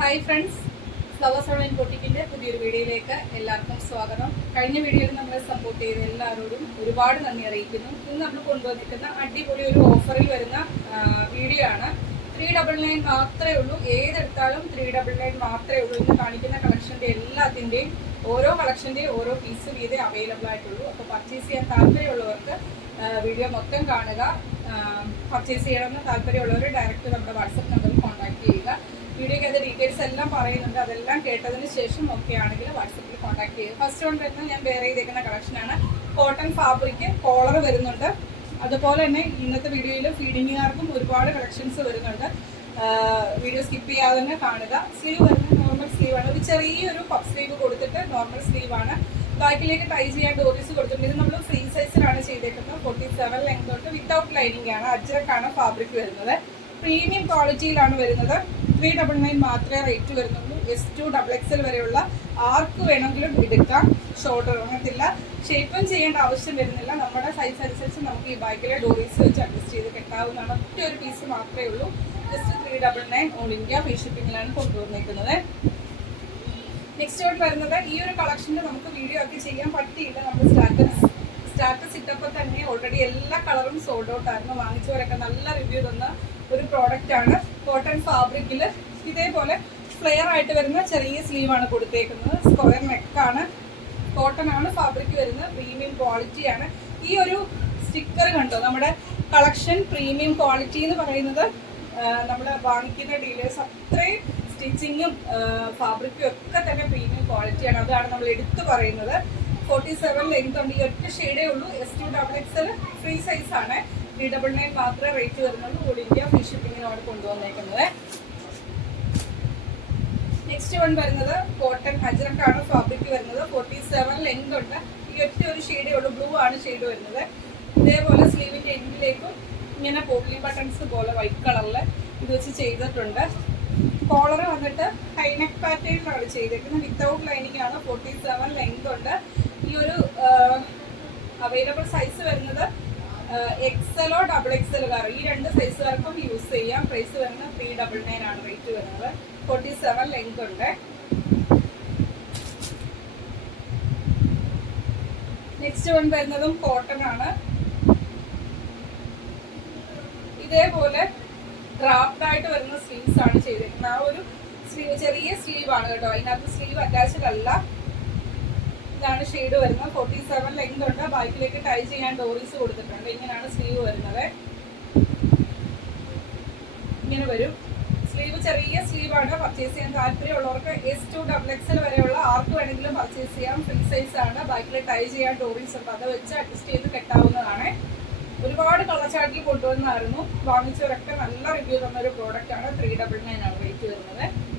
Hi friends flowers സോളൻ പൊട്ടിക്കിന്റെ പുതിയൊരു വീഡിയോയിലേക്ക് എല്ലാവർക്കും സ്വാഗതം. കഴിഞ്ഞ വീഡിയോയിൽ നമ്മളെ സപ്പോർട്ട് ചെയ്ത എല്ലാവരോടും ഒരുപാട് നന്ദി അറിയിക്കുന്നു. ഇന്ന് നമ്മൾ കൊണ്ടുവന്നിരിക്കുന്ന അടിപൊളി ഒരു ഓഫറിൽ വരുന്ന വീഡിയോ ആണ്. ത്രീ ഡബിൾ നയൻ മാത്രമേ ഉള്ളൂ. ഏതെടുത്താലും ത്രീ ഡബിൾ നയൻ മാത്രമേ ഉള്ളൂ. ഇന്ന് കാണിക്കുന്ന കളക്ഷന്റെ എല്ലാത്തിന്റെയും ഓരോ കളക്ഷന്റെയും ഓരോ പീസ് വീതേ അവൈലബിൾ ആയിട്ടുള്ളൂ. അപ്പോൾ പർച്ചേസ് ചെയ്യാൻ താല്പര്യമുള്ളവർക്ക് വീഡിയോ മൊത്തം കാണുക. പർച്ചേസ് ചെയ്യണമെന്ന് താല്പര്യമുള്ളവർ ഡയറക്റ്റ് നമ്മുടെ വാട്സപ്പ് നമ്പറിൽ കോൺടാക്ട് ചെയ്യുക. വീഡിയോയ്ക്ക് ഡീറ്റെയിൽസ് എല്ലാം പറയുന്നുണ്ട്. അതെല്ലാം കേട്ടതിന് ശേഷം ഓക്കെ ആണെങ്കിൽ വാട്സപ്പിൽ കോൺടാക്ട് ചെയ്യുക. ഫസ്റ്റ് വൺ വരുന്നത് ഞാൻ വേറെ ചെയ്തേക്കുന്ന കളക്ഷനാണ് കോട്ടൺ ഫാബ്രിക് കോളർ വരുന്നുണ്ട്. അതുപോലെ തന്നെ ഇന്നത്തെ വീഡിയോയിൽ ഫീഡിങ്ങുകാർക്കും ഒരുപാട് കളക്ഷൻസ് വരുന്നുണ്ട്. വീഡിയോ സ്കിപ്പ് ചെയ്യാതെ തന്നെ കാണുക. സ്ലീവ് വരുന്നത് നോർമൽ സ്ലീവാണ് ഒരു ചെറിയൊരു പഫ് സ്ലീവ് കൊടുത്തിട്ട് നോർമൽ സ്ലീവ് ആണ്. ബാക്കിലേക്ക് ടൈ ചെയ്യാൻ ഡോറീസ് കൊടുത്തിട്ടുണ്ട്. ഇത് നമ്മൾ ഫ്രീ സൈസിലാണ് ചെയ്തേക്കുന്നത്. ഫോർട്ടി സെവൻ ലെങ്ത് തൊട്ട് വിത്തൗട്ട് ലൈനിങ് ആണ്. അജ്രക്കാണ് ഫാബ്രിക് വരുന്നത്. പ്രീമിയം ക്വാളിറ്റിയിലാണ് വരുന്നത്. ത്രീ ഡബിൾ നയൻ മാത്രമേ റേറ്റ് വരുന്നുള്ളൂ. എസ് ടു ഡബിൾ എക്സൽ വരെയുള്ള ആർക്ക് വേണമെങ്കിലും എടുക്കാം. ഷോൾഡർ ഇറങ്ങത്തില്ല. ഷേപ്പും ചെയ്യേണ്ട ആവശ്യം വരുന്നില്ല. നമ്മുടെ സൈസ് അനുസരിച്ച് നമുക്ക് ഈ ബാക്കിലെ ഡോറീസ് വെച്ച് അഡ്ജസ്റ്റ് ചെയ്ത് കെട്ടാവുന്നതാണ്. ഒറ്റ ഒരു പീസ് മാത്രമേ ഉള്ളൂ. Just three double nine all India free ഷിപ്പിങ്ങിലാണ് കൊണ്ടുവന്നിരിക്കുന്നത് നെക്സ്റ്റ് ആയിട്ട് വരുന്നത് ഈ ഒരു കളക്ഷനിൽ നമുക്ക് വീഡിയോ ഒക്കെ ചെയ്യാൻ പറ്റിയില്ല. നമ്മൾ സ്റ്റാറ്റസ് സ്റ്റാറ്റസ് ഇട്ടപ്പോൾ തന്നെ ഓൾറെഡി എല്ലാ കളറും സോൾഡ് ഔട്ട് ആയിരുന്നു. വാങ്ങിച്ചവരൊക്കെ നല്ല റിവ്യൂ തന്ന. ഒരു പ്രോഡക്റ്റ് ആണ് കോട്ടൺ ഫാബ്രിക്കിൽ ഇതേപോലെ ഫ്ലെയർ ആയിട്ട് വരുന്ന ചെറിയ സ്ലീവ് ആണ് കൊടുത്തേക്കുന്നത്. സ്ക്വയർ നെക്കാണ് കോട്ടൺ ആണ് ഫാബ്രിക് വരുന്നത്. പ്രീമിയം ക്വാളിറ്റി ആണ്. ഈ ഒരു സ്റ്റിക്കർ കണ്ടോ? നമ്മുടെ കളക്ഷൻ പ്രീമിയം ക്വാളിറ്റി എന്ന് പറയുന്നത് നമ്മൾ വാങ്ങിക്കുന്ന ഡീലേഴ്സ് അത്രയും സ്റ്റിച്ചിങ്ങും ഫാബ്രിക്കും ഒക്കെ തന്നെ പ്രീമിയം ക്വാളിറ്റിയാണ് അതാണ് നമ്മൾ എടുത്തു പറയുന്നത്. ഫോർട്ടി സെവൻ ലെങ്ത് ഉണ്ട് ഈ ഒറ്റ ഷെയ്ഡേ ഉള്ളൂ. S to double XL free size ആണ്. ത്രീ ഡബിൾ നയൻ മാത്രമേ റേറ്റ് വരുന്നുള്ളൂ. ഓൾ ഇന്ത്യ ഫ്രീ ഷിപ്പിങ്ങിനോട് കൊണ്ടുവന്നേക്കുന്നത്. നെക്സ്റ്റ് വൺ വരുന്നത് കോട്ടൺ അജ്രക്കാണ് ഫാബ്രിക് വരുന്നത്. ഫോർട്ടി സെവൻ ലെങ്ത് ഉണ്ട്. ഈ ഒറ്റ ഒരു ഷെയ്ഡേ ഉള്ളൂ. ബ്ലൂ ആണ് ഷെയ്ഡ് വരുന്നത്. ഇതേപോലെ സ്ലീവിന്റെ എൻഡിലേക്കും ഇങ്ങനെ പോപ്ലി ബട്ടൺസ് പോലെ വൈറ്റ് കളറിൽ ഇത് വെച്ച് ചെയ്തിട്ടുണ്ട്. കോളർ വന്നിട്ട് ഹൈനെക്ക് പാറ്റേണിലാണ് ചെയ്തേക്കുന്നത്. വിത്തൗട്ട് ലൈനിങ് ആണ്. ഫോർട്ടി സെവൻ ലെങ്ത് ഉണ്ട്. ഈ ഒരു അവൈലബിൾ സൈസ് വരുന്നത് എക്സലോ ഡബിൾ എക്സലുകാർ ഈ രണ്ട് സൈസുകാർക്കും യൂസ് ചെയ്യാം. പ്രൈസ് വരുന്നത് ത്രീ ഡബിൾ നയൻ ആണ്. റേറ്റ് വരുന്നത്. ഫോർട്ടി സെവൻ ലെങ്ത് ഉണ്ട്. നെക്സ്റ്റ് വൺ വരുന്നതും കോട്ടൺ ആണ്. ഇതേപോലെ ഡ്രാഫ്റ്റ് ആയിട്ട് വരുന്ന സ്ലീവ്സ് ആണ് ചെയ്തിരിക്കുന്നത്. ആ ഒരു സ്ലീവ് ചെറിയ സ്ലീവ് ആണ് കേട്ടോ. അതിനകത്ത് സ്ലീവ് അറ്റാച്ച്ഡ് അല്ല. ഇതാണ് ഷെയ്ഡ് വരുന്നത്. ഫോർട്ടി സെവൻ ലെങ്ത് ഉണ്ട്. ബാക്കിലേക്ക് ടൈ ചെയ്യാൻ ഡോറീസ് കൊടുത്തിട്ടുണ്ട്. ഇങ്ങനെയാണ് സ്ലീവ് വരുന്നത്. ഇങ്ങനെ വരും. സ്ലീവ് ചെറിയ സ്ലീവ് ആണ്. പർച്ചേസ് ചെയ്യാൻ താല്പര്യമുള്ളവർക്ക് എസ് ടു ഡബിൾ എക്സൽ വരെയുള്ള ആർക്ക് വേണമെങ്കിലും പർച്ചേസ് ചെയ്യാം. ഫ്രീ സൈസ് ആണ്. ബാക്കിൽ ടൈ ചെയ്യാൻ ഡോറീസ് ഉണ്ട്. അത് വെച്ച് അഡ്ജസ്റ്റ് ചെയ്ത് കെട്ടാവുന്നതാണ്. ഒരുപാട് കളർ ചാർട്ടിൽ കൊണ്ടുവന്നായിരുന്നു. വാങ്ങിച്ചവരൊക്കെ നല്ല റിവ്യൂ തന്ന ഒരു പ്രോഡക്റ്റ് ആണ്. ത്രീ ഡബിൾ നയൻ ആണ് റേറ്റ് വരുന്നത്.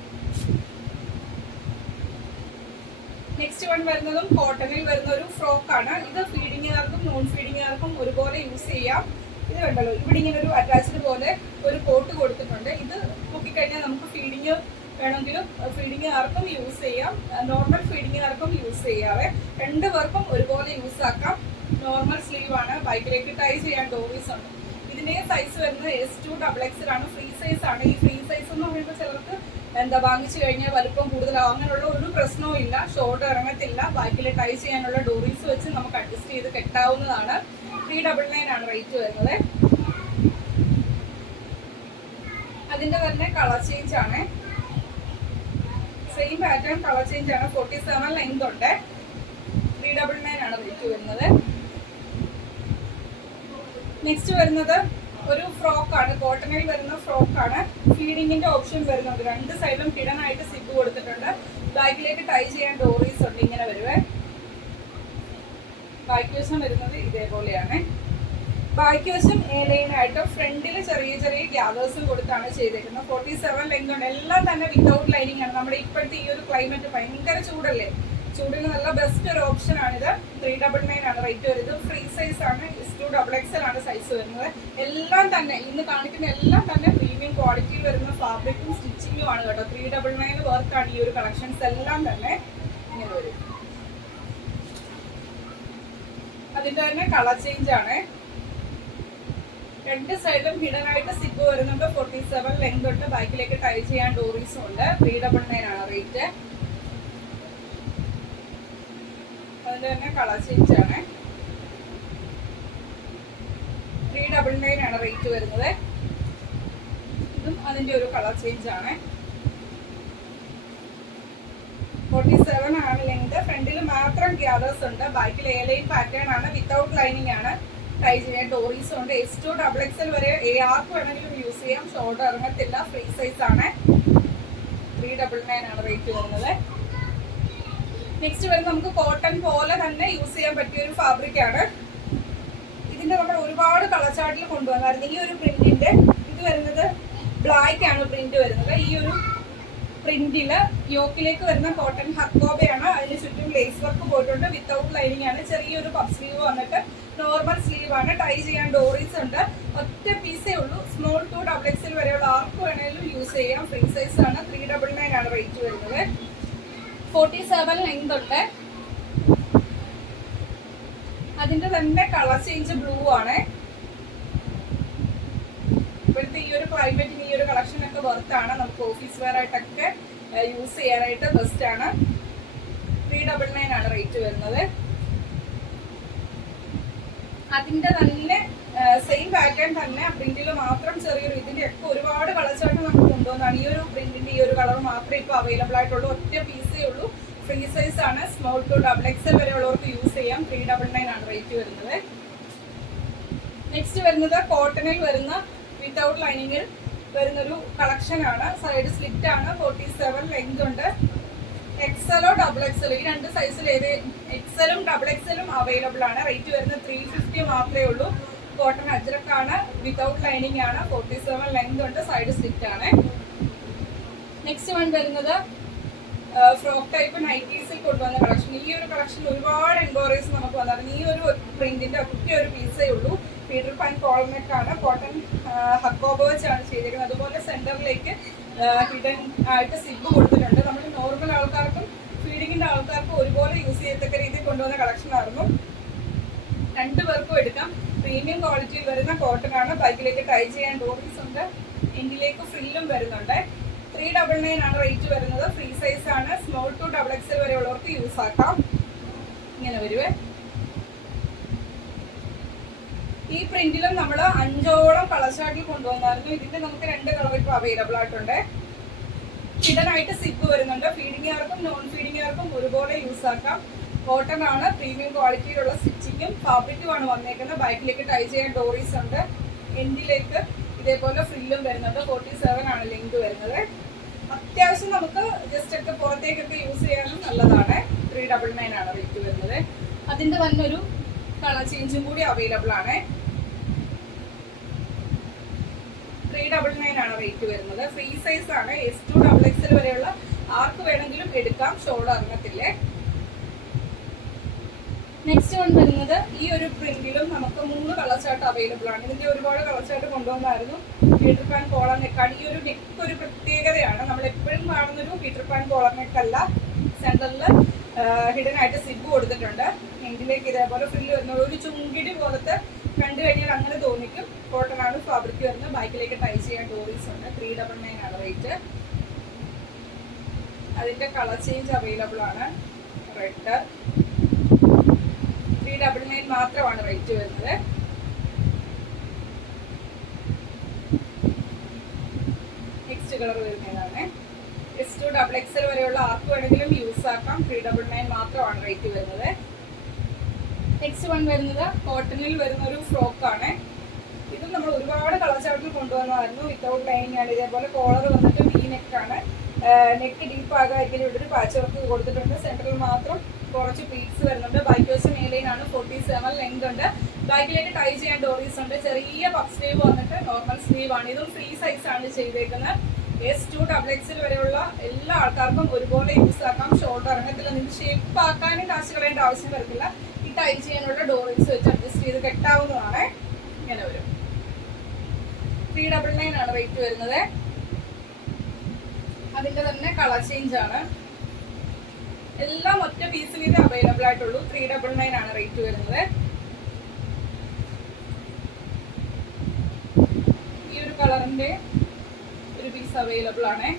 നെക്സ്റ്റ് വൺ വരുന്നതും കോട്ടണിൽ വരുന്ന ഒരു ഫ്രോക്ക് ആണ്. ഇത് ഫീഡിങ്ങുകാർക്കും നോൺ ഫീഡിങ്ങുകാർക്കും ഒരുപോലെ യൂസ് ചെയ്യാം. ഇത് കണ്ടല്ലോ ഇവിടെ ഇങ്ങനെ ഒരു അറ്റാച്ച്ഡ് പോലെ ഒരു കോട്ട് കൊടുത്തിട്ടുണ്ട്. ഇത് നോക്കിക്കഴിഞ്ഞാൽ നമുക്ക് ഫീഡിങ് വേണമെങ്കിലും ഫീഡിങ്ങുകാർക്കും യൂസ് ചെയ്യാം. നോർമൽ ഫീഡിങ്ങുകാർക്കും യൂസ് ചെയ്യാവേ. രണ്ട് പേർക്കും ഒരുപോലെ യൂസ് ആക്കാം. നോർമൽ സ്ലീവ് ആണ്. ബൈക്കിലേക്ക് ടൈ ചെയ്യാൻ ഡോറീസ് ഉണ്ട്. ഇതിന്റെ സൈസ് വരുന്നത് എസ് ടു ഡബിൾ എക്സൽ ആണ് ഫ്രീ സൈസ് ആണ്. ഈ ഫ്രീ സൈസ് എന്ന് പറയുമ്പോൾ ചിലർക്ക് എന്താ വാങ്ങിച്ചു കഴിഞ്ഞാൽ വലുപ്പം കൂടുതലാവും അങ്ങനെയുള്ള ഒരു പ്രശ്നവും ഇല്ല. ഷോർട്ട് ഇറങ്ങത്തില്ല. ബാക്കിൽ ടൈ ചെയ്യാനുള്ള ഡോറിങ്സ് വെച്ച് നമുക്ക് അഡ്ജസ്റ്റ് ചെയ്ത് കെട്ടാവുന്നതാണ്. ത്രീ ഡബിൾ നയൻ ആണ് റേറ്റ് വരുന്നത്. അതിന്റെ തന്നെ കളർ ചേഞ്ച് ആണ്. സെയിം പാറ്റേൺ കളർ ചേഞ്ച് ആണ്. ഫോർട്ടി സെവൻ ലെങ്ത് ഉണ്ട്. ത്രീ ഡബിൾ നയൻ ആണ് റേറ്റ് വരുന്നത്. നെക്സ്റ്റ് വരുന്നത് ഒരു ഫ്രോക്കാണ് കോട്ടണിൽ വരുന്ന ഫ്രോക്കാണ്. ഫീഡിങ്ങിന്റെ ഓപ്ഷൻ വരുന്നുണ്ട് രണ്ട് സൈഡിലും കിടനായിട്ട് സിബ് കൊടുത്തിട്ടുണ്ട്. ബാക്കിലേക്ക് ടൈ ചെയ്യാൻ ഡോറീസ് ഉണ്ട്. ഇങ്ങനെ വരുവേ. ബാക്കി വശം വരുന്നത് ഇതേപോലെയാണ്. ബാക്കി വശം ഏലൈനായിട്ട് ഫ്രണ്ടിൽ ചെറിയ ചെറിയ ഗ്യാദേഴ്സും കൊടുത്താണ് ചെയ്തേക്കുന്നത്. ഫോർട്ടി സെവൻ ലെങ്ത് ഉണ്ട്. എല്ലാം തന്നെ വിത്തൗട്ട് ലൈനിങ് ആണ്. നമ്മുടെ ഇപ്പോഴത്തെ ഈ ഒരു ക്ലൈമറ്റ് ഭയങ്കര ചൂടല്ലേ? ചൂടിന് നല്ല ബെസ്റ്റ് ഒരു ഓപ്ഷൻ ആണിത്. ത്രീ ഡബിൾ നയൻ ആണ്. റേറ്റ് വരുന്നത് ഫ്രീ സൈസ് ആണ്. ഡബിൾ എക്സൽ ആണ് സൈസ് വരുന്നത്. എല്ലാം തന്നെ ഇന്ന് കാണിക്കുന്ന എല്ലാം തന്നെ പ്രീമിയം ക്വാളിറ്റിയിൽ വരുന്ന ഫാബ്രിക്കും സ്റ്റിച്ചിങ്ങും ആണ് കേട്ടോ. ത്രീ ഡബിൾ നയൻ വർക്കാണ് ഈ ഒരു കളക്ഷൻസ് എല്ലാം തന്നെ ഇങ്ങനെ വരും. അതിന്റെ തന്നെ കളർ ചേഞ്ച് ആണ്. രണ്ട് സൈഡിലും ഹിഡൻ ആയിട്ട് സിബ് വരുന്നുണ്ട്. ഫോർട്ടി സെവൻ ലെങ്ത് ഉണ്ട്. ബാക്കിലേക്ക് ടൈ ചെയ്യാൻ ഡോറീസും ഉണ്ട്. ത്രീ ഡബിൾ നയൻ ആണ് റേറ്റ് അതിന്റെ തന്നെ കളർ ചേഞ്ച് ആണ് ത്രീ ഡബിൾ നയൻ ആണ് റേറ്റ് വരുന്നത്. ഇതും അതിന്റെ ഒരു കളർ ചേഞ്ച് ആണ്. ഫോർട്ടി സെവൻ ആണ് ലെങ്ത് ഫ്രണ്ടിൽ മാത്രം ഗ്യാദേഴ്സ് ഉണ്ട്. ബാക്കിൽ എ ലൈൻ പാറ്റേൺ ആണ്. വിത്തൗട്ട് ലൈനിങ് ആണ്. ട്രൈ ചെയ്യാൻ ഡോറീസ് ഉണ്ട്. എസ് ടു ഡബിൾ എൽ വരെ എ ആർക്ക് വേണമെങ്കിലും യൂസ് ചെയ്യാം. ഷോർട്ട് ഇറങ്ങത്തില്ല. ഫ്രീ സൈസ് ആണ്. ത്രീ ഡബിൾ നയൻ ആണ് റേറ്റ് വരുന്നത്. നെക്സ്റ്റ് വരുന്നത് നമുക്ക് കോട്ടൺ പോലെ തന്നെ യൂസ് ചെയ്യാൻ പറ്റിയ ഒരു ഫാബ്രിക് ആണ്. ഇതിന്റെ നമ്മൾ ഒരുപാട് കളർ ചാർട്ടിൽ കൊണ്ടുവന്നായിരുന്നു ഈ ഒരു പ്രിന്റിന്റെ ഇത് വരുന്നത് ബ്ലാക്ക് ആണ് പ്രിന്റ് വരുന്നത്. ഈ ഒരു പ്രിന്റിൽ യോക്കിലേക്ക് വരുന്ന കോട്ടൺ ഹക്കോബയാണ്. അതിന് ചുറ്റും ലേസ് വർക്ക് പോയിട്ടുണ്ട്. വിത്തൗട്ട് ലൈനിങ് ആണ്. ചെറിയൊരു പഫ് സ്ലീവ് വന്നിട്ട് നോർമൽ സ്ലീവ് ആണ്. ടൈ ചെയ്യാൻ ഡോറീസ് ഉണ്ട്. ഒറ്റ പീസേ ഉള്ളൂ. സ്മോൾ ടു ഡബിൾ എക്സിൽ വരെയുള്ള ആർക്ക് വേണമെങ്കിലും യൂസ് ചെയ്യാം ഫ്രീ സൈസ് ആണ്. ത്രീ ഡബിൾ നയൻ ആണ് റേറ്റ് വരുന്നത്. ഫോർട്ടി സെവൻ ലെങ്ത് ഉണ്ട്. അതിന്റെ തന്നെ കളർ ചേഞ്ച് ബ്ലൂ ആണ്. ഇപ്പോഴത്തെ ഈ ഒരു ക്ലൈമറ്റിന് ഈ ഒരു കളക്ഷൻ ഒക്കെ വർത്താണ് നമുക്ക് ഓഫീസ് വെയർ ആയിട്ടൊക്കെ യൂസ് ചെയ്യാനായിട്ട് ബെസ്റ്റ് ആണ്. ത്രീ ഡബിൾ നയൻ ആണ് റേറ്റ് വരുന്നത്. അതിന്റെ തന്നെ സെയിം പാറ്റേൺ തന്നെ പ്രിന്റിൽ മാത്രം ചെറിയൊരു ഇതിന്റെ ഒക്കെ ഒരുപാട് കളർ ചാർട്ട് നമുക്ക് കൊണ്ടുവന്നാണ് ഈ ഒരു പ്രിന്റിന്റെ ഈ ഒരു കളർ മാത്രമേ ഇപ്പൊ അവൈലബിൾ ആയിട്ടുള്ളൂ. ഒറ്റ പീസേ ഉള്ളൂ. ഫ്രീ സൈസ് ആണ് small to double X XL വരെയുള്ളവർക്ക് use ചെയ്യാം. ത്രീ ഡബിൾ നയൻ ആണ് റേറ്റ് വരുന്നത്. നെക്സ്റ്റ് വരുന്നത് കോട്ടണിൽ വരുന്ന വിത്തൗട്ട് ലൈനിങ്ങിൽ വരുന്നൊരു കളക്ഷൻ ആണ്. സൈഡ് സ്ലിറ്റ് ആണ്. ഫോർട്ടി സെവൻ ലെങ്ത് ഉണ്ട് എക്സലോ ഡബിൾ എക്സലോ ഈ രണ്ട് സൈസിൽ ഏത് എക്സലും ഡബിൾ എക്സലും അവൈലബിൾ ആണ്. റേറ്റ് വരുന്നത് ത്രീ ഫിഫ്റ്റി മാത്രമേ ഉള്ളൂ. കോട്ടൺ അജ്രക്കാണ് വിതൗട്ട് ലൈനിങ് ആണ്. ഫോർട്ടി സെവൻ ലെങ്ത് ഉണ്ട്. സൈഡ് സ്ലിറ്റ് ആണ്. നെക്സ്റ്റ് വൺ വരുന്നത് ഫ്രോക്ക് ടൈപ്പ് നൈറ്റീസിൽ കൊണ്ടുവന്ന കളക്ഷൻ ഈ ഒരു കളക്ഷൻ ഒരുപാട് എൻക്വയറീസ് നമുക്ക് വന്നിരുന്നു ഈ ഒരു പ്രിന്റിന്റെ ഒറ്റ ഒരു പീസേ ഉള്ളൂ. പീറ്റർ പാൻ കോളനെക്ക് ആണ്. കോട്ടൺ ഹക്കോബേഴ്സ് ആണ് ചെയ്തിരിക്കുന്നത്. അതുപോലെ സെന്ററിലേക്ക് ഹിഡൻ ആയിട്ട് സിബ് കൊടുത്തിട്ടുണ്ട്. നമ്മൾ നോർമൽ ആൾക്കാർക്കും ഫീഡിങ്ങിന്റെ ആൾക്കാർക്കും ഒരുപോലെ യൂസ് ചെയ്യത്തക്ക രീതിയിൽ കൊണ്ടുവന്ന കളക്ഷൻ ആയിരുന്നു. രണ്ടു പേർക്കും എടുക്കാം. പ്രീമിയം ക്വാളിറ്റിയിൽ വരുന്ന കോട്ടൺ ആണ്. ബൈക്കിലേക്ക് ടൈ ചെയ്യാൻ ഡോറീസ് ഉണ്ട്. എൻഡിലേക്ക് ഫ്രില്ലും വരുന്നുണ്ട്. ത്രീ ഡബിൾ നയൻ ആണ് റേറ്റ് വരുന്നത്. ഫ്രീ സൈസ് ആണ്. Small to double X XL വരെയുള്ളവർക്ക് use ആക്കാം. ഇങ്ങനെ വരുവേ. ഈ പ്രിന്റിലും നമ്മൾ അഞ്ചോളം കളർ ചാർട്ടിൽ കൊണ്ടുവന്നായിരുന്നു. ഇതിന്റെ നമുക്ക് രണ്ട് കളർ ഇപ്പോൾ അവൈലബിൾ ആയിട്ടുണ്ട്. ഹിഡനായിട്ട് സിപ്പ് വരുന്നുണ്ട്. ഫീഡിങ്ങുകാർക്കും നോൺ ഫീഡിങ്ങുകാർക്കും ഒരുപോലെ യൂസ് ആക്കാം. കോട്ടൺ ആണ്. പ്രീമിയം ക്വാളിറ്റിയിലുള്ള സ്റ്റിച്ചിങ്ങും ഫാബ്രിക്കുമാണ് വന്നേക്കുന്നത്. ബാക്കിലേക്ക് ടൈ ചെയ്യാൻ ഡോറീസ് ഉണ്ട്. എൻഡിലേക്ക് ഇതേപോലെ ഫ്രില്ലും വരുന്നുണ്ട്. ഫോർട്ടി സെവൻ ആണ് ലെങ്ത് വരുന്നത്. പുറത്തേക്കൊക്കെ യൂസ് ചെയ്യാനും നല്ലതാണ്. ത്രീ ഡബിൾ നയൻ ആണ് റേറ്റ് വരുന്നത്. അതിന്റെ തന്നെ ഒരു കളർ ചേഞ്ചും കൂടി അവൈലബിൾ ആണ്. ത്രീ ഡബിൾ നയൻ ആണ് റേറ്റ് വരുന്നത്. ഫ്രീ സൈസ് ആണ്. എസ് ടു ഡബിൾ എക്സൽ വരെയുള്ള ആർക്ക് വേണമെങ്കിലും എടുക്കാം. ഷോൾഡ് ഇറങ്ങത്തില്ലേ നെക്സ്റ്റ് വൺ വരുന്നത് ഈ ഒരു പ്രിന്റിലും നമുക്ക് മൂന്ന് കളർ ചാർട്ട് അവൈലബിൾ ആണ്. ഇതിന്റെ ഒരുപാട് കളർ ചാർട്ട് കൊണ്ടുവന്നായിരുന്നു. പീറ്റർ പാൻ കോളർ നെക്കാണ് ഈ ഒരു നെക്ക് ഒരു പ്രത്യേകതയാണ്. നമ്മൾ എപ്പോഴും കാണുന്നൊരു പീറ്റർ പാൻ കോളർ നെക്ക് അല്ല. സെന്ററിൽ ഹിഡൻ ആയിട്ട് സിബ് കൊടുത്തിട്ടുണ്ട്. എങ്കിലേക്ക് ഇതേപോലെ ഫ്രില്ല് വരുന്ന ഒരു ചുങ്കിടി പോലത്തെ കണ്ടു കഴിഞ്ഞാൽ അങ്ങനെ തോന്നിക്കും. കോട്ടൺ ആണ് ഫാബ്രിക് വരുന്നത്. ബൈക്കിലേക്ക് ടൈ ചെയ്യാൻ ഡോറീസ് ഉണ്ട്. ത്രീ ഡബിൾ നയൻ ആണ് റേറ്റ് അതിന്റെ കളർ ചേഞ്ച് അവൈലബിൾ ആണ്. റെഡ് ഡബിൾ നയൻ മാത്രമാണ് റേറ്റ് വരുന്നത്. നെക്സ്റ്റ് കളർ വരുന്നതാണ്. എസ് ടു ഡബിൾ എക്സൽ വരെയുള്ള ആർക്ക് വേണമെങ്കിലും യൂസ് ആക്കാം. ത്രീ ഡബിൾ നയൻ മാത്രമാണ് റേറ്റ് വരുന്നത്. നെക്സ്റ്റ് വൺ വരുന്നത് കോട്ടണിൽ വരുന്ന ഒരു ഫ്രോക്ക് ആണ്. ഇത് നമ്മൾ ഒരുപാട് കളർ ചാർട്ടിൽ കൊണ്ടുവന്നതായിരുന്നു. വിത്തൗട്ട് ലൈനിങ് ആണ്. ഇതേപോലെ കോളർ വന്നിട്ട് വി നെക്കാണ് നെക്ക് ഡീപ്പ് ആകാതിരിക്കും ഇവിടെ ഒരു പാച്ച് വർക്ക് കൊടുത്തിട്ടുണ്ട്. സെന്ററിൽ മാത്രം കുറച്ച് പീസ് വരുന്നുണ്ട്. ബൈക്കേഴ്സ് വശം മേലയിലാണ് ഫോർട്ടി സെവൻ ലെങ്ത് ഉണ്ട്. ബാക്കിലേക്ക് ടൈ ചെയ്യാൻ ഡോറീസ് ഉണ്ട്. ചെറിയ പഫ് സ്ലീവ് വന്നിട്ട് നോർമൽ സ്ലീവ് ആണ്. ഇതും ഫ്രീ സൈസ് ആണ് ചെയ്തേക്കുന്നത്. എസ് ടു ഡബിൾ എക്സിൽ വരെയുള്ള എല്ലാ ആൾക്കാർക്കും ഒരുപോലെ യൂസ് ആക്കാം ഷോൾഡർ ഇറങ്ങത്തില്ല. നിങ്ങൾക്ക് ഷേപ്പ് ആക്കാനും കാശ് കളയേണ്ട ആവശ്യം വരത്തില്ല. ഈ ടൈ ചെയ്യാനുള്ള ഡോറീസ് വെച്ച് അഡ്ജസ്റ്റ് ചെയ്ത് കെട്ടാവുന്നതാണ്. ഇങ്ങനെ വരും. ത്രീ ഡബിൾ നയൻ ആണ് റേറ്റ് വരുന്നത്. അതിന്റെ തന്നെ കളർ ചേഞ്ച് ആണ്. എല്ലാം ഒറ്റ പീസ് വീതം അവൈലബിൾ ആയിട്ടുള്ളൂ. ത്രീ ഡബിൾ നയൻ ആണ് റേറ്റ് വരുന്നത്. ഈ ഒരു കളറിന്റെ ഒരു പീസ് അവൈലബിൾ ആണ്.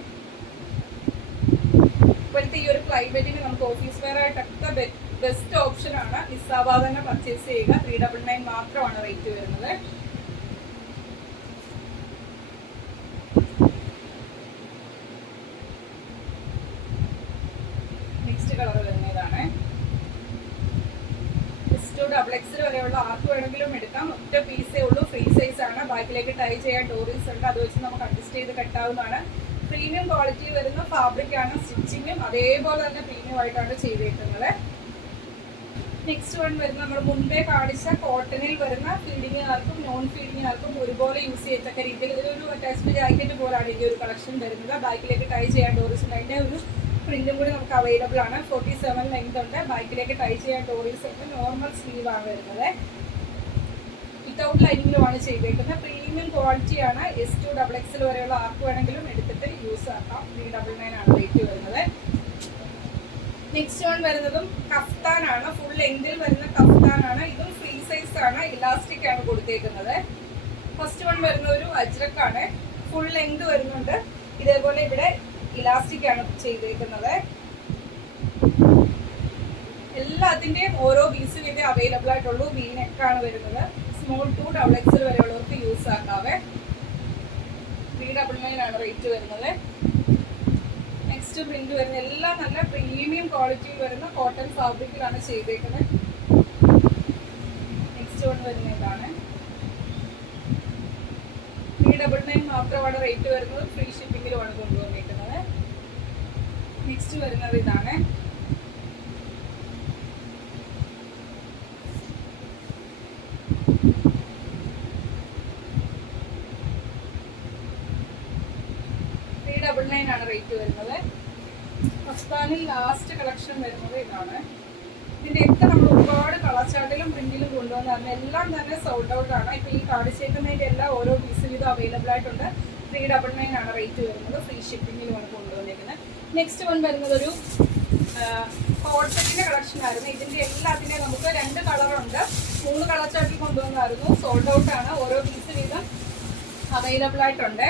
ഇപ്പോഴത്തെ ഈ ഒരു ക്ലൈമറ്റിന് നമുക്ക് ഓഫീസ് വെയർ ആയിട്ടൊക്കെ ബെസ്റ്റ് ഓപ്ഷൻ ആണ്. മിസ്സാവാതെ തന്നെ പർച്ചേസ് ചെയ്യുക. ത്രീ ഡബിൾ നയൻ മാത്രമാണ് റേറ്റ് വരുന്നത് നെക്സ്റ്റ് കളർ വരുന്ന ഇതാണ് ടു ഡബിൾ എക്സിൽ വരെയുള്ള ആർക്ക് വേണമെങ്കിലും എടുക്കാം ഒറ്റ പീസേ ഉള്ളൂ. ഫ്രീ സൈസ് ആണ്. ബാക്കിലേക്ക് ടൈ ചെയ്യാൻ ഡോറീസ് ഉണ്ട്. അത് വെച്ച് നമുക്ക് അഡ്ജസ്റ്റ് ചെയ്ത് കെട്ടാവുന്നതാണ് പ്രീമിയം ക്വാളിറ്റി വരുന്ന ഫാബ്രിക് ആണ് സ്റ്റിച്ചിങ്ങും അതേപോലെ തന്നെ പ്രീമിയം ആയിട്ടാണ് ചെയ്തേക്കുന്നത്. നെക്സ്റ്റ് വൺ വരുന്ന നമ്മൾ മുൻപേ കാണിച്ച കോട്ടണിൽ വരുന്ന ഫീഡിങ്ങുകാർക്കും നോൺ ഫീഡിങ്ങുകാർക്കും ഒരുപോലെ യൂസ് ചെയ്യത്തക്ക രീതിയിൽ ഇതൊരു അറ്റാച്ച്മെന്റ് ജാക്കറ്റ് പോലാണ് ഈ ഒരു കളക്ഷൻ വരുന്നത്. ബാക്കിലേക്ക് ടൈ ചെയ്യാൻ ഡോറീസ് ഉണ്ട്. അതിന്റെ ഒരു പ്രിന്റും കൂടി നമുക്ക് അവൈലബിൾ ആണ്. ഫോർട്ടി സെവൻ ലെങ്ത് ഉണ്ട്. ബാക്കിലേക്ക് ടൈ ചെയ്യാൻ ഡോറീസ് ഉണ്ട്. നോർമൽ സ്ലീവ് ആണ് വരുന്നത്. വിത്തൗട്ട് ലൈനിങ്ങിലുമാണ് ചെയ്തേക്കുന്നത്. പ്രീമിയം ക്വാളിറ്റിയാണ് എസ് ടു ഡബിൾ എക്സിൽ വരെയുള്ള ആർക്ക് വേണമെങ്കിലും എടുത്തിട്ട് യൂസ് ആക്കാം. ത്രീ ഡബിൾ നയൻ ആണ് റേറ്റ് വരുന്നത്. നെക്സ്റ്റ് വൺ വരുന്നതും കഫ്താനാണ് ഫുൾ ലെങ്തിൽ വരുന്ന കഫ്താനാണ് ഇതും ഫ്രീ സൈസ് ആണ്. ഇലാസ്റ്റിക് ആണ് കൊടുത്തേക്കുന്നത്. ഫസ്റ്റ് വൺ വരുന്ന ഒരു അജ്രക്കാണ് ഫുൾ ലെങ്ത് വരുന്നുണ്ട്. ഇതേപോലെ ഇവിടെ ഇലാസ്റ്റിക് ആണ് ചെയ്തേക്കുന്നത്. എല്ലാത്തിന്റെയും ഓരോ പീസും ഇത് അവൈലബിൾ ആയിട്ടുള്ളൂ. വീനെക്കാണ് വരുന്നത്. സ്മോൾ ടു ഡബിൾ എക്സൽ വരെയുള്ളവർക്ക് യൂസ് ആക്കാവേ. ത്രീ ഡബിൾ നയൻ ആണ് റേറ്റ് വരുന്നത്. നെക്സ്റ്റ് പ്രിന്റ് വരുന്ന എല്ലാം നല്ല പ്രീമിയം ക്വാളിറ്റിയിൽ വരുന്ന കോട്ടൺ ഫാബ്രിക്കിലാണ് ചെയ്തേക്കുന്നത്. നെക്സ്റ്റ് വൺ വരുന്ന ഇതാണ് ത്രീ ഡബിൾ നയൻ മാത്രമാണ് റേറ്റ് വരുന്നത്. ഫ്രീ ഷിപ്പിംഗിലുമാണ് കൊണ്ടുവന്നിരിക്കുന്നത് നെക്സ്റ്റ് വരുന്നത് ഇതാണ് ത്രീ ഡബിൾ നയൻ ആണ് റേറ്റ് വരുന്നത് ഫസ്താനിൽ ലാസ്റ്റ് കളക്ഷൻ വരുന്നത് ഇതാണ് ഇതിന്റെ ഒക്കെ നമ്മൾ ഒരുപാട് കളർ ചാർട്ടിലും പ്രിന്റിലും കൊണ്ടുവന്നായിരുന്നു എല്ലാം തന്നെ സോൾഡ് ഔട്ട് ആണ്. ഇപ്പോൾ ഈ കാണിച്ചേക്കുന്നതിന്റെ എല്ലാം ഓരോ പീസ് വീതം അവൈലബിൾ ആയിട്ടുണ്ട്. ത്രീ ഡബിൾ നയൻ ആണ് റേറ്റ് വരുന്നത്. ഫ്രീ ഷിപ്പിങ്ങിലുമാണ് കൊണ്ടുവന്നിരിക്കുന്നത് നെക്സ്റ്റ് വൺ വരുന്നത് ഒരു കോട്ടത്തിന്റെ കളക്ഷൻ ആയിരുന്നു. ഇതിന്റെ എല്ലാത്തിന്റെ നമുക്ക് രണ്ട് കളറുണ്ട് മൂന്ന് കളർ ചാർട്ടിൽ കൊണ്ടുവന്നായിരുന്നു. സോൾഡ് ഔട്ട് ആണ്. ഓരോ പീസ് വീതം അവൈലബിൾ ആയിട്ടുണ്ട്.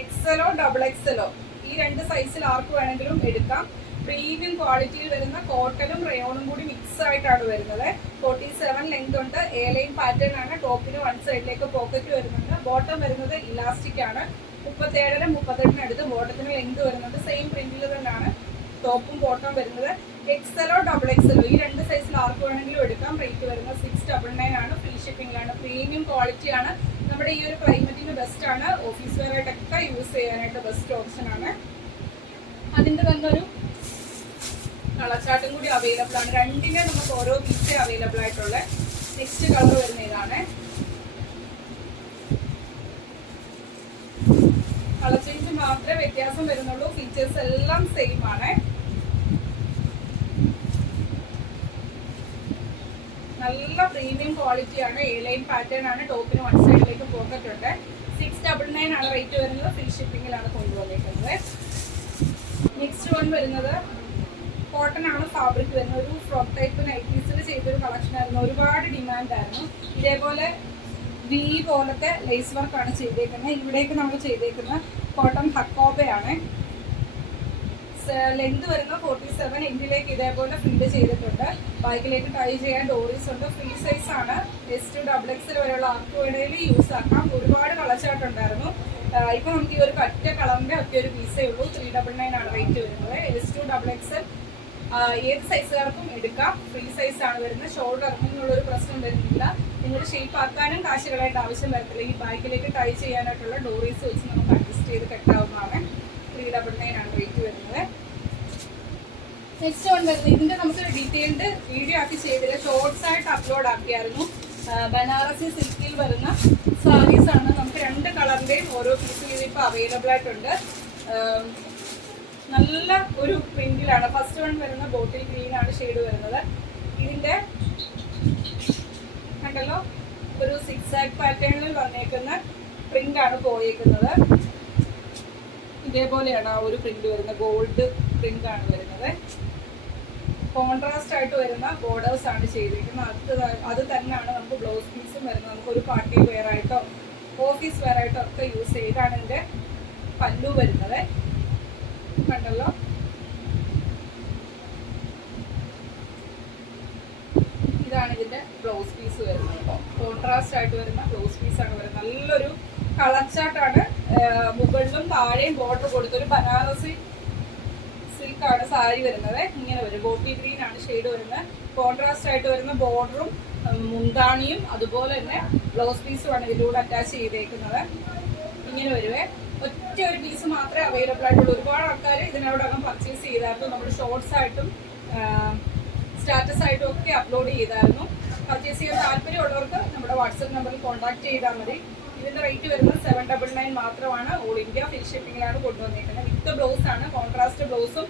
എക്സലോ ഡബിൾ എക്സലോ ഈ രണ്ട് സൈസിൽ ആർക്ക് വേണമെങ്കിലും എടുക്കാം. പ്രീമിയം ക്വാളിറ്റിയിൽ വരുന്ന കോട്ടനും റയോണും കൂടി മിക്സ് ആയിട്ടാണ് വരുന്നത്. ഫോർട്ടി സെവൻ ലെങ്ത് ഉണ്ട് എ ലൈൻ പാറ്റേൺ ആണ് ടോപ്പിന് വൺ സൈഡിലേക്ക് പോക്കറ്റ് വരുന്നുണ്ട്. ബോട്ടം വരുന്നത് ഇലാസ്റ്റിക് ആണ്. മുപ്പത്തേഴര മുപ്പത്തെട്ടിന് അടുത്ത് ബോട്ടത്തിന് ലെങ്ത് വരുന്നത് സെയിം പ്രിന്റിൽ തന്നെയാണ് ടോപ്പും ബോട്ടം വരുന്നത്. എക്സലോ ഡബിൾ എക്സലോ ഈ രണ്ട് സൈസിൽ ആർക്ക് വേണമെങ്കിലും എടുക്കാം. റേറ്റ് വരുന്നത് സിക്സ് ഡബിൾ നയൻ ആണ്. ഫ്രീ ഷിപ്പിംഗിലാണ് പ്രീമിയം ക്വാളിറ്റി ആണ്. നമ്മുടെ ഈ ഒരു ക്ലൈമറ്റിന് ബെസ്റ്റ് ആണ്. ഓഫീസ് വെയറായിട്ടൊക്കെ യൂസ് ചെയ്യാനായിട്ട് ബെസ്റ്റ് ഓപ്ഷൻ ആണ്. അതിന്റെ തന്നെ ഒരു കളർചാർട്ടും കൂടി അവൈലബിൾ ആണ്. രണ്ടിന്റെ നമുക്ക് ഓരോ പീസ് അവൈലബിൾ ആയിട്ടുള്ള നെക്സ്റ്റ് കളർ വരുന്ന ഇതാണ് കളർ ചേഞ്ച് മാത്രമേ വ്യത്യാസം വരുന്നുള്ളൂ. ഫീച്ചേഴ്സ് എല്ലാം സെയിം ആണ്. നല്ല പ്രീമിയം ക്വാളിറ്റി ആണ്. എ ലൈൻ പാറ്റേൺ ആണ്. ടോപ്പിന് വൺ സൈഡിലേക്ക് പോക്കറ്റ് ഉണ്ട് സിക്സ് ഡബിൾ നയൻ ആണ് റേറ്റ് വരുന്നത്. ഫ്രീ ഷിപ്പിംഗിലാണ് കൊണ്ടുവന്നിരിക്കുന്നത് നെക്സ്റ്റ് വൺ വരുന്നത് കോട്ടൺ ആണ് ഫാബ്രിക് വരുന്നത്. ഒരു ഫ്രോക്ക് ടൈപ്പ് നൈറ്റീസിൽ ചെയ്തൊരു കളക്ഷൻ ആയിരുന്നു. ഒരുപാട് ഡിമാൻഡ് ആയിരുന്നു. ഇതേപോലെ വി പോലത്തെ ലേസ് വർക്കാണ് ചെയ്തേക്കുന്നത്. ഇവിടേക്ക് നമ്മൾ ചെയ്തേക്കുന്ന കോട്ടൺ ഹക്കോബയാണ് ലെങ്ത് വരുന്ന ഫോർട്ടി സെവൻ എൻഡിലേക്ക് ഇതേപോലെ ഫില്ല് ചെയ്തിട്ടുണ്ട്. ബൈക്കിലേക്ക് ടൈ ചെയ്യാൻ ഡോറീസ് ഉണ്ട്. ഫ്രീ സൈസ് ആണ്. എസ് ടു ഡബിൾ എക്സിൽ വരെയുള്ള ആർക്ക് വേണമെങ്കിൽ യൂസ് ആക്കാം. ഒരുപാട് കളച്ചായിട്ടുണ്ടായിരുന്നു ഇപ്പൊ നമുക്ക് ഈ ഒരു കറ്റ കളറിന്റെ ഒക്കെ ഒരു പീസേ ഉള്ളൂ. ത്രീ ഡബിൾ നയൻ ആണ് റേറ്റ് വരുന്നത്. എസ് ടു ഡബിൾ എക്സൽ ഏത് സൈസുകാർക്കും എടുക്കാം. ഫ്രീ സൈസ് ആണ് വരുന്നത്. ഷോൾഡർ ഇറങ്ങുന്നുള്ള ഒരു പ്രശ്നം വരുന്നില്ല. നിങ്ങൾ ഷേപ്പ് ആക്കാനും കാശുകളായിട്ട് ആവശ്യം വരത്തില്ല. ഈ ബാക്കിലേക്ക് ടൈ ചെയ്യാനായിട്ടുള്ള ഡോറീസ് വെച്ച് നമുക്ക് അഡ്ജസ്റ്റ് ചെയ്ത് കെട്ടാവുന്നതാണ്. ത്രീ ഡബിൾ നയൻ ആണ് റേറ്റ് വരുന്നത്. നെക്സ്റ്റ് വൺ വരുന്നത്. ഇതിന്റെ നമുക്ക് ഡീറ്റെയിൽഡ് വീഡിയോ ആക്കി ചെയ്തില്ല. ഷോർട്സ് ആയിട്ട് അപ്ലോഡ് ആക്കിയായിരുന്നു. ബനാറസി സിൽക്കിൽ വരുന്ന സാരീസ് ആണ്. നമുക്ക് രണ്ട് കളറിന്റെയും ഓരോ പീസ് വീതം ഇപ്പോൾ അവൈലബിൾ ആയിട്ടുണ്ട് നല്ല ഒരു പ്രിന്റിലാണ് ഫസ്റ്റ് വൺ വരുന്ന ബോട്ടിൽ ഗ്രീൻ ആണ് ഷെയ്ഡ് വരുന്നത്. ഇതിന്റെ കണ്ടല്ലോ? ഒരു സിക്സ് ആക്ക് പാറ്റേണിൽ വന്നേക്കുന്ന പ്രിന്റ് ആണ് പോയേക്കുന്നത്. ഇതേപോലെയാണ് ആ ഒരു പ്രിന്റ് വരുന്നത്. ഗോൾഡ് പ്രിന്റ് ആണ് വരുന്നത്. കോൺട്രാസ്റ്റ് ആയിട്ട് വരുന്ന ബോർഡേഴ്സ് ആണ് ചെയ്തിരിക്കുന്നത്. അത് അത് തന്നെയാണ് നമുക്ക് ബ്ലൗസ് പീസും വരുന്നത്. നമുക്ക് ഒരു പാർട്ടി വെയർ ആയിട്ടോ ഓഫീസ് വെയർ ആയിട്ടോ ഒക്കെ യൂസ് ചെയ്താണ് ഇതിന്റെ പല്ലു വരുന്നത്. കണ്ടല്ലോ. ഇതാണ് ഇതിന്റെ ബ്ലൗസ് പീസ് വരുന്നത് കോൺട്രാസ്റ്റ് ആയിട്ട് വരുന്ന ബ്ലൗസ് പീസ് ആണ് വരുന്നത്. നല്ലൊരു കളച്ചാട്ടാണ് മുകളിലും താഴെയും ബോർഡർ കൊടുത്തൊരു ബനാറസി സിൽക്കാണ് സാരി വരുന്നത്. ഇങ്ങനെ വരും. ഗോപി ഗ്രീൻ ആണ് ഷെയ്ഡ് വരുന്നത്. കോൺട്രാസ്റ്റ് ആയിട്ട് വരുന്ന ബോർഡറും മുന്താണിയും അതുപോലെ തന്നെ ബ്ലൗസ് പീസുമാണ് ഇതിലൂടെ അറ്റാച്ച് ചെയ്തേക്കുന്നത്. ഇങ്ങനെ വരുവേ. ഒറ്റ ഒരു പീസ് മാത്രമേ അവൈലബിൾ ആയിട്ടുള്ളൂ. ഒരുപാട് ആൾക്കാർ ഇതിനോടകം പർച്ചേസ് ചെയ്തായിരുന്നു. നമ്മൾ ഷോർട്സ് ആയിട്ടും സ്റ്റാറ്റസ് ആയിട്ടും ഒക്കെ അപ്ലോഡ് ചെയ്തായിരുന്നു. പർച്ചേസ് ചെയ്യാൻ താല്പര്യമുള്ളവർക്ക് നമ്മുടെ വാട്സപ്പ് നമ്പറിൽ കോൺടാക്ട് ചെയ്താൽ മതി. ഇതിന്റെ റേറ്റ് വരുന്നത് സെവൻ ഡബിൾ നയൻ മാത്രമാണ്. ഓൾ ഇന്ത്യ ഫ്രീ ഷിപ്പിംഗിലാണ് കൊണ്ടുവന്നിരിക്കുന്നത് വിത്ത് ബ്ലൗസ് ആണ്. കോൺട്രാസ്റ്റ് ബ്ലൗസും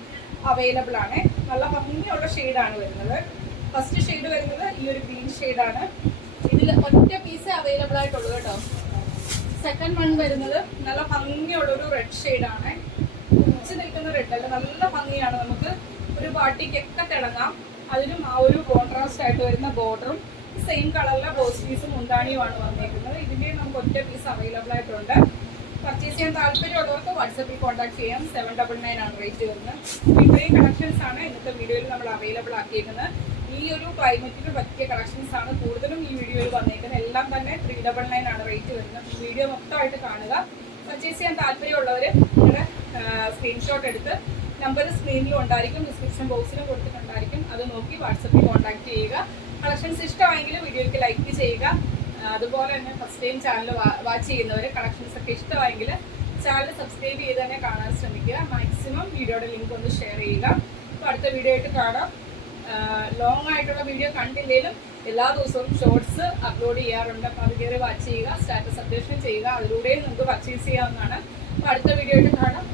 അവൈലബിൾ ആണ്. നല്ല ഭംഗിയുള്ള ഷെയ്ഡാണ് വരുന്നത്. ഫസ്റ്റ് ഷെയ്ഡ് വരുന്നത് ഈ ഒരു ഗ്രീൻ ഷെയ്ഡാണ് ഇതിൽ ഒറ്റ പീസ് അവൈലബിൾ ആയിട്ടുള്ളൂ കേട്ടോ. സെക്കൻഡ് വൺ വരുന്നത് നല്ല ഭംഗിയുള്ള ഒരു റെഡ് ഷെയ്ഡാണ് ഉച്ച നിൽക്കുന്ന റെഡ് അല്ല നല്ല ഭംഗിയാണ് നമുക്ക്. ഒരു പാട്ടിക്കൊക്കെ തിളങ്ങാം. അതിനും ആ ഒരു കോൺട്രാസ്റ്റ് ആയിട്ട് വരുന്ന ബോർഡറും സെയിം കളറിലെ ബ്ലൗസ് പീസും മുന്താണിയുമാണ് വന്നിരിക്കുന്നത്. ഇതിന്റെ നമുക്ക് ഒറ്റ പീസ് അവൈലബിൾ ആയിട്ടുണ്ട്. പർച്ചേസ് ചെയ്യാൻ താല്പര്യമുള്ളവർക്ക് വാട്സപ്പിൽ കോൺടാക്ട് ചെയ്യാം. സെവൻ ഡബിൾ നയൻ ആണ് റേറ്റ് വരുന്നത്. ഇത്രയും കളക്ഷൻസ് ആണ് ഇന്നത്തെ വീഡിയോയിൽ നമ്മൾ അവൈലബിൾ ആക്കിയിരിക്കുന്നത് ഈ ഒരു ക്ലൈമറ്റിന് പറ്റിയ കളക്ഷൻസ് ആണ് കൂടുതലും ഈ വീഡിയോയിൽ വന്നേക്കുന്നത്. എല്ലാം തന്നെ ത്രീ ഡബിൾ നയൻ ആണ് റേറ്റ് വരുന്നത്. വീഡിയോ മൊത്തമായിട്ട് കാണുക. പർച്ചേസ് ചെയ്യാൻ താല്പര്യമുള്ളവർ നിങ്ങളുടെ സ്ക്രീൻഷോട്ട് എടുത്ത് നമ്പർ സ്ക്രീനിലും ഉണ്ടായിരിക്കും ഡിസ്ക്രിപ്ഷൻ ബോക്സിലും കൊടുത്തിട്ടുണ്ടായിരിക്കും. അത് നോക്കി വാട്സപ്പിൽ കോൺടാക്ട് ചെയ്യുക. കളക്ഷൻസ് ഇഷ്ടമായെങ്കിൽ വീഡിയോയ്ക്ക് ലൈക്ക് ചെയ്യുക. അതുപോലെ തന്നെ ഫസ്റ്റ് ടൈം ചാനൽ വാച്ച് ചെയ്യുന്നവർ കളക്ഷൻസ് ഒക്കെ ഇഷ്ടമായെങ്കിൽ ചാനൽ സബ്സ്ക്രൈബ് ചെയ്ത് തന്നെ കാണാൻ ശ്രമിക്കുക. മാക്സിമം വീഡിയോയുടെ ലിങ്ക് ഒന്ന് ഷെയർ ചെയ്യുക. അപ്പോൾ അടുത്ത വീഡിയോ ആയിട്ട് കാണാം. ലോങ് ആയിട്ടുള്ള വീഡിയോ കണ്ടില്ലെങ്കിലും എല്ലാ ദിവസവും ഷോർട്സ് അപ്ലോഡ് ചെയ്യാറുണ്ട്. അപ്പോൾ അത് കയറി വാച്ച് ചെയ്യുക സ്റ്റാറ്റസ് അപ്ഡേഷൻ ചെയ്യുക അതിലൂടെയും നമുക്ക് പർച്ചേസ് ചെയ്യാവുന്നതാണ്. അപ്പോൾ അടുത്ത വീഡിയോ ആയിട്ട് കാണാം.